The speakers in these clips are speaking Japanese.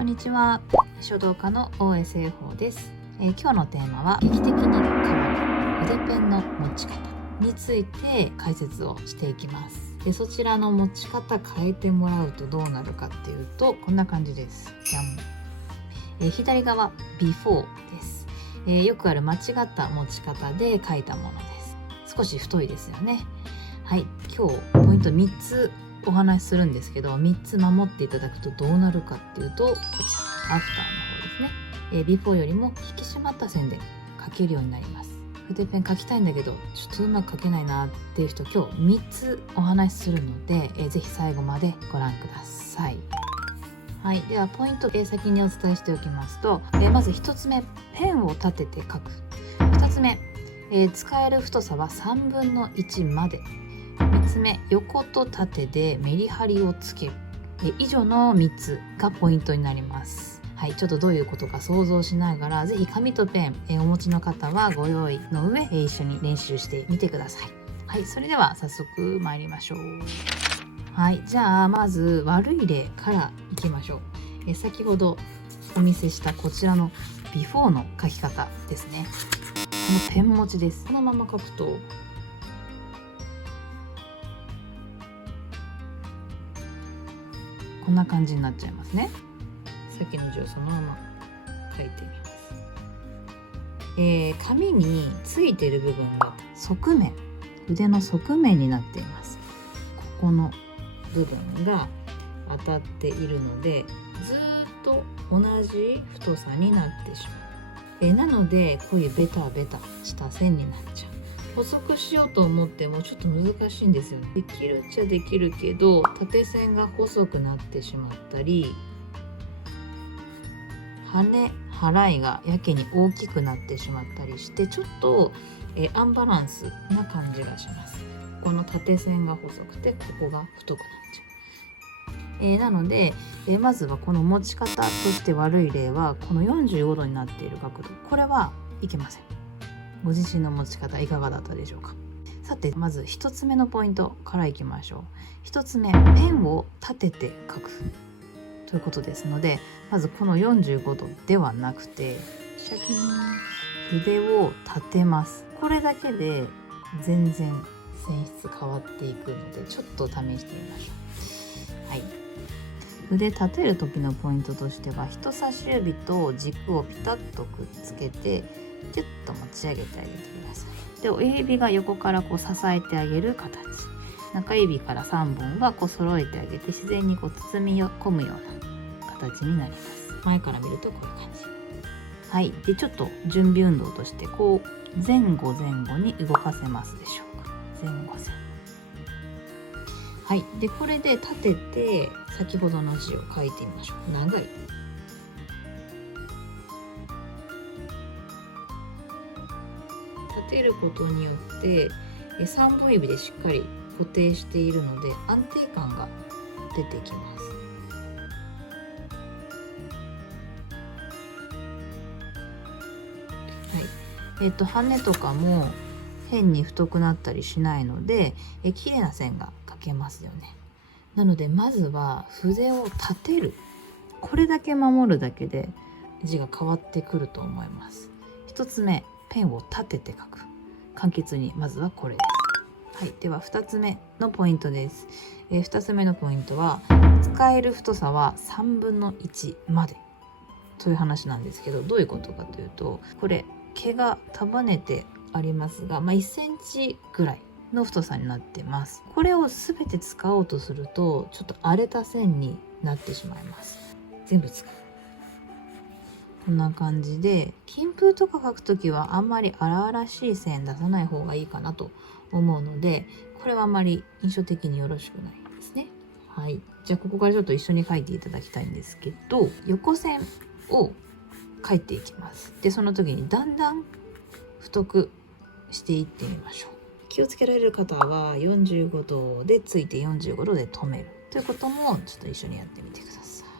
こんにちは。書道家の大江製法です。今日のテーマは劇的に変わる筆ペンの持ち方について解説をしていきます。でそちらの持ち方変えてもらうとどうなるかっていうとこんな感じです。じゃん。左側 before です。よくある間違った持ち方で書いたものです。少し太いですよね。はい、今日ポイント3つお話しするんですけど、3つ守っていただくとどうなるかっていうと、こちらアフターの方ですね。ビフォーよりも引き締まった線で書けるようになります。筆ペン書きたいんだけどちょっとうまく書けないなっていう人、今日3つお話しするので、ぜひ最後までご覧ください。はい、ではポイント、先にお伝えしておきますと、まず1つ目、ペンを立てて書く。2つ目、使える太さは3分の1まで。3つ目、横と縦でメリハリをつける。以上の3つがポイントになります。はい、ちょっとどういうことか想像しながら、ぜひ紙とペン、お持ちの方はご用意の上、一緒に練習してみてください。はい、それでは早速参りましょう。はい、じゃあまず悪い例からいきましょう。先ほどお見せしたこちらのビフォーの書き方ですね。このペン持ちです。このまま書くとこんな感じになっちゃいますね。さっきの字をそのまま書いてみます。紙についている部分が側面、腕の側面になっています。ここの部分が当たっているので、ずっと同じ太さになってしまう。なのでこういうベタベタした線になっちゃう。細くしようと思ってもちょっと難しいんですよね。できるっちゃできるけど、縦線が細くなってしまったり、払いがやけに大きくなってしまったりして、ちょっと、アンバランスな感じがします。この縦線が細くてここが太くなっちゃう。なので、まずはこの持ち方として悪い例はこの45度になっている角度、これはいけません。ご自身の持ち方いかがだったでしょうか。さて、まず1つ目のポイントからいきましょう。1つ目、ペンを立てて書くということですので、まずこの45度ではなくて、シャキーン、筆を立てます。これだけで全然線質変わっていくので、ちょっと試してみましょう。はい、筆立てる時のポイントとしては、人差し指と軸をピタッとくっつけてキュッと持ち上げてあげてください。で、親指が横からこう支えてあげる形、中指から3本はこう揃えてあげて、自然にこう包み込むような形になります。前から見るとこういう感じ。はい、でちょっと準備運動としてこう前後に動かせますでしょうか。前後。はい、でこれで立てて先ほどの字を書いてみましょう。長い。立てることによって3本指でしっかり固定しているので安定感が出てきます。はい、羽とかも変に太くなったりしないので綺麗な線が描けますよね。なのでまずは筆を立てる、これだけ守るだけで字が変わってくると思います。1つ目、ペンを立てて書く。簡潔にまずはこれです。はい、では2つ目のポイントです。2つ目のポイントは、使える太さは3分の1までという話なんですけど、どういうことかというと、これ毛が束ねてありますが、1センチぐらいの太さになってます。これを全て使おうとするとちょっと荒れた線になってしまいます。全部使う。こんな感じで、金風とか書くときはあんまり荒々しい線出さない方がいいかなと思うので、これはあんまり印象的によろしくないですね。はい、じゃあここからちょっと一緒に書いていただきたいんですけど、横線を書いていきます。でその時にだんだん太くしていってみましょう。気をつけられる方は45度でついて45度で止めるということもちょっと一緒にやってみてください。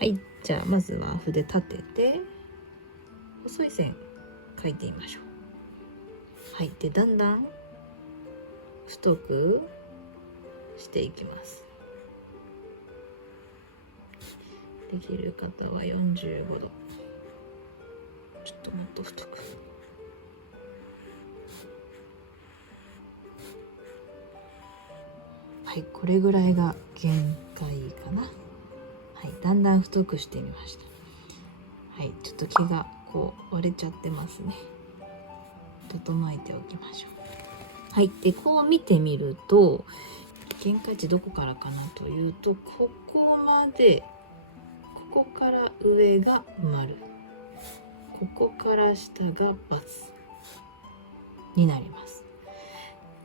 はい、じゃあまずは筆立てて細い線描いてみましょう。はい、でだんだん太くしていきます。できる方は45度。ちょっともっと太く。はい、これぐらいが限界かな。はい、だんだん太くしてみました。はい、ちょっと毛がこう割れちゃってますね。整えておきましょう。はい、でこう見てみると限界値どこからかなというと、ここまで、ここから上が丸、ここから下が×になります。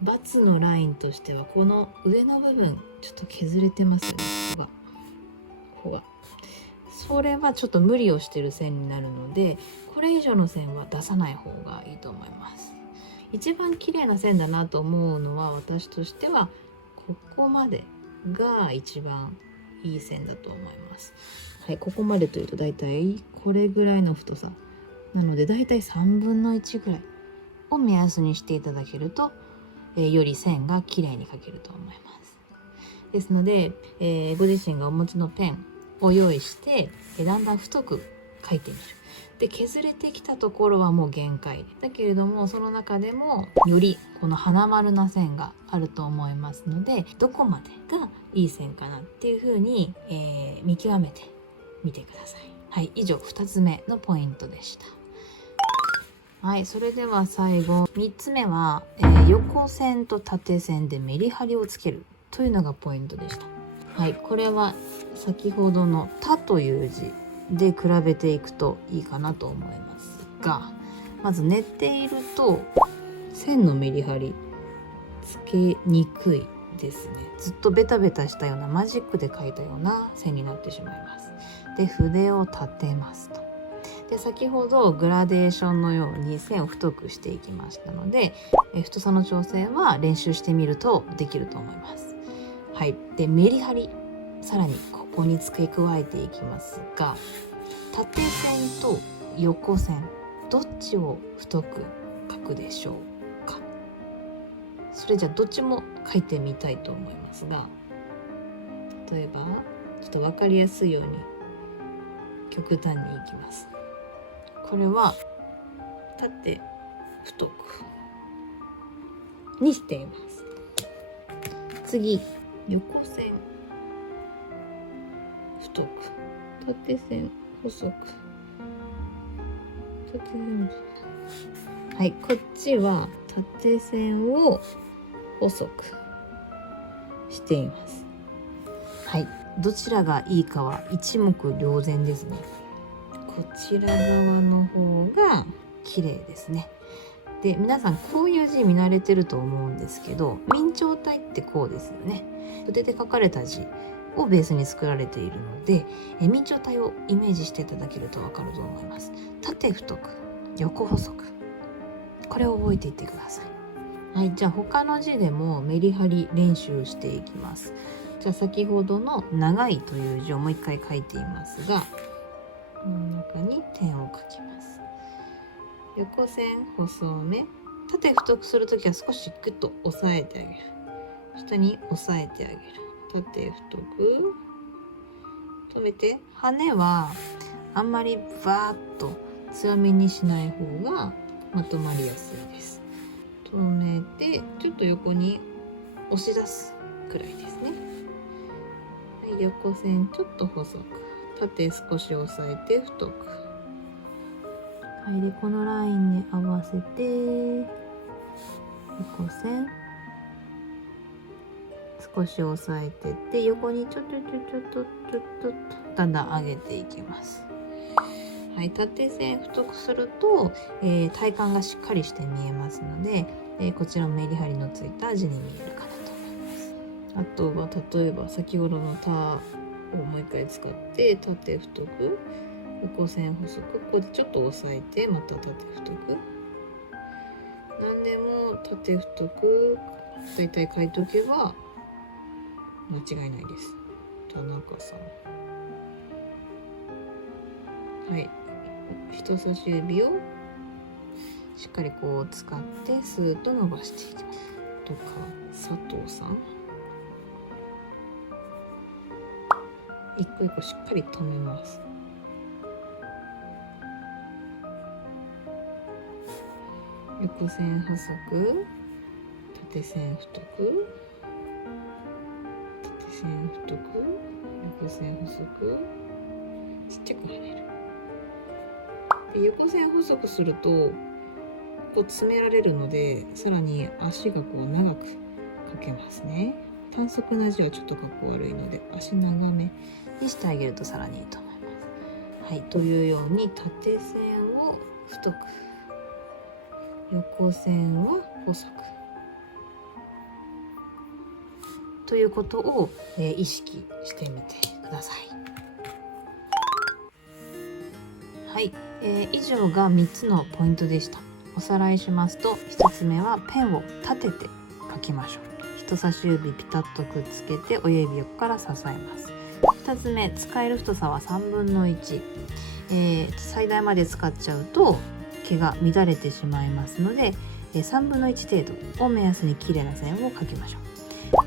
×のラインとしてはこの上の部分ちょっと削れてますよね。ここがそれはちょっと無理をしてる線になるので、これ以上の線は出さない方がいいと思います。一番綺麗な線だなと思うのは、私としてはここまでが一番いい線だと思います。はい、ここまでというとだいたいこれぐらいの太さなので、だいたい3分の1ぐらいを目安にしていただけると、より線が綺麗に描けると思います。ですので、ご自身がお持ちのペンを用意して、だんだん太く描いてみる。で削れてきたところはもう限界だけれども、その中でもよりこの花丸な線があると思いますので、どこまでがいい線かなっていう風に、見極めてみてください。はい、以上2つ目のポイントでした。はい、それでは最後3つ目は、横線と縦線でメリハリをつけるというのがポイントでした。はい、これは先ほどの「た」という字で比べていくといいかなと思いますが、まず寝ていると線のメリハリつけにくいですね。ずっとベタベタしたようなマジックで描いたような線になってしまいます。で筆を立てますと。で先ほどグラデーションのように線を太くしていきましたので、太さの調整は練習してみるとできると思います。はい、でメリハリ、さらにここに付け加えていきますが、縦線と横線どっちを太く描くでしょうか。それじゃあどっちも描いてみたいと思いますが、例えばちょっと分かりやすいように極端にいきます。これは縦太くにしています。次、横線太く、縦線細く、縦線、はい、こっちは縦線を細くしています。はい、どちらがいいかは一目瞭然ですね。こちら側の方が綺麗ですね。で皆さんこういう字見慣れてると思うんですけど、明朝体ってこうですよね。筆で書かれた字をベースに作られているので、明朝体をイメージしていただけると分かると思います。縦太く、横細く、これを覚えていってください。はい、じゃあ他の字でもメリハリ練習していきます。じゃあ先ほどの長いという字をもう一回書いていますが、この中に点を書きます。横線細め、縦太くするときは少しグッと押さえてあげる。下に押さえてあげる。縦太く止めて、羽はあんまりバーッと強めにしない方がまとまりやすいです。止めてちょっと横に押し出すくらいですね。はい、横線ちょっと細く、縦少し押さえて太く。はい、でこのラインに合わせて横線少し押さえてって横にちょっとだんだん上げていきます。はい、縦線太くすると、体幹がしっかりして見えますので、こちらもメリハリのついた字に見えるかなと思います。あとは例えば先ほどの「た」をもう一回使って縦太く、横線細く、ここでちょっと押さえてまた縦太く。何でも縦太くだいたい書いとけば間違いないです。田中さん、はい、人差し指をしっかりこう使ってスーッと伸ばしていきます。とか佐藤さん、一個一個しっかり留めます。横線細く、縦線太く、縦線太く、横線細く、ちっちゃくはねる。で横線細くするとこう詰められるので、さらに足がこう長く描けますね。短足な字はちょっとかっこ悪いので、足長めにしてあげるとさらにいいと思います。はい、というように縦線を太く、横線は細くということを、意識してみてください。はい、以上が3つのポイントでした。おさらいしますと、1つ目はペンを立てて書きましょう。人差し指ピタッとくっつけて親指横から支えます。2つ目、使える太さは3分の1、最大まで使っちゃうと毛が乱れてしまいますので、3分の1程度を目安に綺麗な線を描きましょ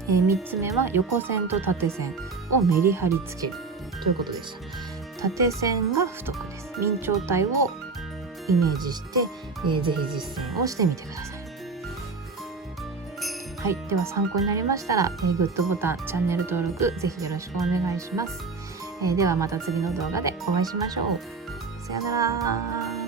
う。3つ目は横線と縦線をメリハリつけるということでした。縦線が太くです。明朝体をイメージして、ぜひ実践をしてみてください。はい、では参考になりましたら、グッドボタン、チャンネル登録ぜひよろしくお願いします。ではまた次の動画でお会いしましょう。さよなら。